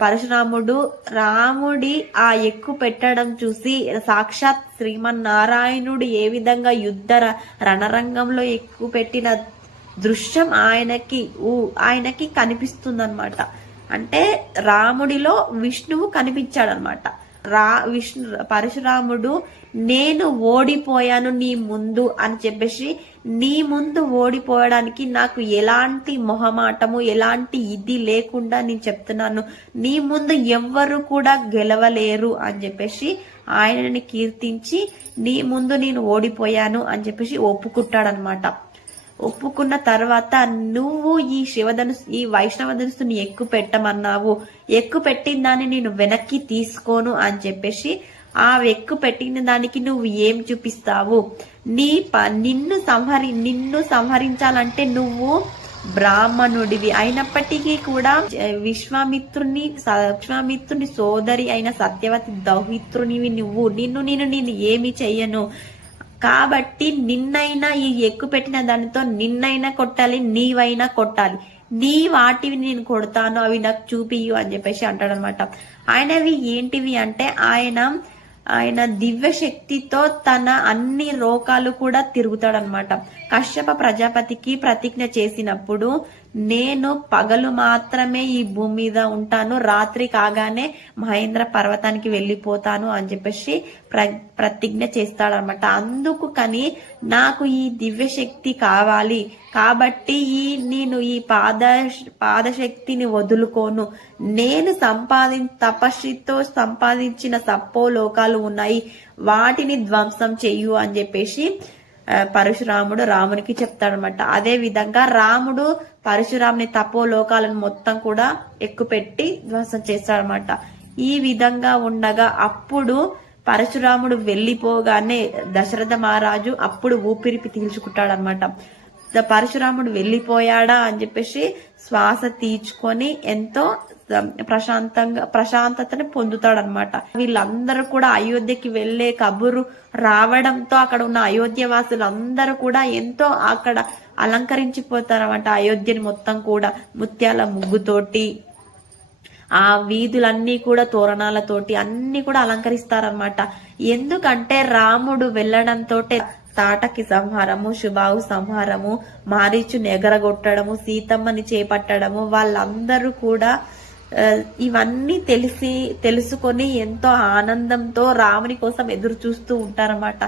పరశురాముడు రాముడి ఆ ఎక్కు పెట్టడం చూసి సాక్షాత్ శ్రీమన్నారాయణుడు ఏ విధంగా యుద్ధ రణరంగంలో ఎక్కువ పెట్టిన దృశ్యం ఆయనకి కనిపిస్తుందన్నమాట. అంటే రాముడిలో విష్ణువు కనిపించాడనమాట. పరశురాముడు నేను ఓడిపోయాను నీ ముందు అని చెప్పేసి, నీ ముందు ఓడిపోవడానికి నాకు ఎలాంటి మొహమాటము ఎలాంటి ఇది లేకుండా నేను చెప్తున్నాను, నీ ముందు ఎవ్వరు కూడా గెలవలేరు అని చెప్పేసి ఆయనని కీర్తించి నీ ముందు నేను ఓడిపోయాను అని చెప్పేసి ఒప్పుకుంటాడనమాట. ఒప్పుకున్న తర్వాత నువ్వు ఈ వైష్ణవ ధనుస్సుని ఎక్కువ పెట్టమన్నావు, ఎక్కువ పెట్టిన దాన్ని నేను వెనక్కి తీసుకోను అని చెప్పేసి ఆ ఎక్కువ పెట్టిన దానికి నువ్వు ఏం చూపిస్తావు, నిన్ను సంహరించాలంటే నువ్వు బ్రాహ్మణుడివి అయినప్పటికీ కూడా విశ్వామిత్రుని సోదరి అయిన సత్యవతి దౌహిత్రునివి నువ్వు, నేను ఏమి చెయ్యను, కాబట్టి నిన్నైనా ఈ ఎక్కువ పెట్టిన దానితో నిన్నైనా కొట్టాలి, నీవైనా కొట్టాలి, నీ వాటివి నేను కొడతాను, అవి నాకు చూపియు అని చెప్పేసి అంటాడనమాట. ఆయనవి ఏంటివి అంటే ఆయన దివ్య శక్తితో తన అన్ని లోకాలు కూడా తిరుగుతాడనమాట. కశ్యప ప్రజాపతికి ప్రతిజ్ఞ చేసినప్పుడు నేను పగలు మాత్రమే ఈ భూమి మీద ఉంటాను, రాత్రి కాగానే మహేంద్ర పర్వతానికి వెళ్ళిపోతాను అని చెప్పేసి ప్రతిజ్ఞ చేస్తాడనమాట. అందుకు కానీ నాకు ఈ దివ్య శక్తి కావాలి, కాబట్టి నేను ఈ పాదశక్తిని వదులుకోను, నేను తపస్సుతో సంపాదించిన లోకాలు ఉన్నాయి, వాటిని ధ్వంసం చెయ్యు అని చెప్పేసి పరశురాముడు రామునికి చెప్తాడనమాట. అదే విధంగా రాముడు పరశురాముని లోకాలను మొత్తం కూడా ఎక్కుపెట్టి ధ్వంసం చేస్తాడనమాట. ఈ విధంగా ఉండగా అప్పుడు పరశురాముడు వెళ్ళిపోగానే దశరథ మహారాజు అప్పుడు ఊపిరి పీల్చుకుంటాడనమాట. పరశురాముడు వెళ్ళిపోయాడా అని చెప్పేసి శ్వాస తీర్చుకొని ఎంతో ప్రశాంతతని పొందుతాడనమాట. వీళ్ళందరూ కూడా అయోధ్యకి వెళ్లే కబురు రావడంతో అక్కడ ఉన్న అయోధ్య వాసులందరూ కూడా ఎంతో అక్కడ అలంకరించిపోతారన్నమాట. అయోధ్యని మొత్తం కూడా ముత్యాల ముగ్గుతోటి, ఆ వీధులన్నీ కూడా తోరణాలతోటి అన్ని కూడా అలంకరిస్తారనమాట. ఎందుకంటే రాముడు వెళ్లడంతో తాటకి సంహారము, శుభావు సంహారము, మారీచుని ఎగరగొట్టడము, సీతమ్మని చేపట్టడము, వాళ్ళందరూ కూడా ఇవన్నీ తెలుసుకొని ఎంతో ఆనందంతో రాముని కోసం ఎదురు చూస్తూ ఉంటారన్నమాట.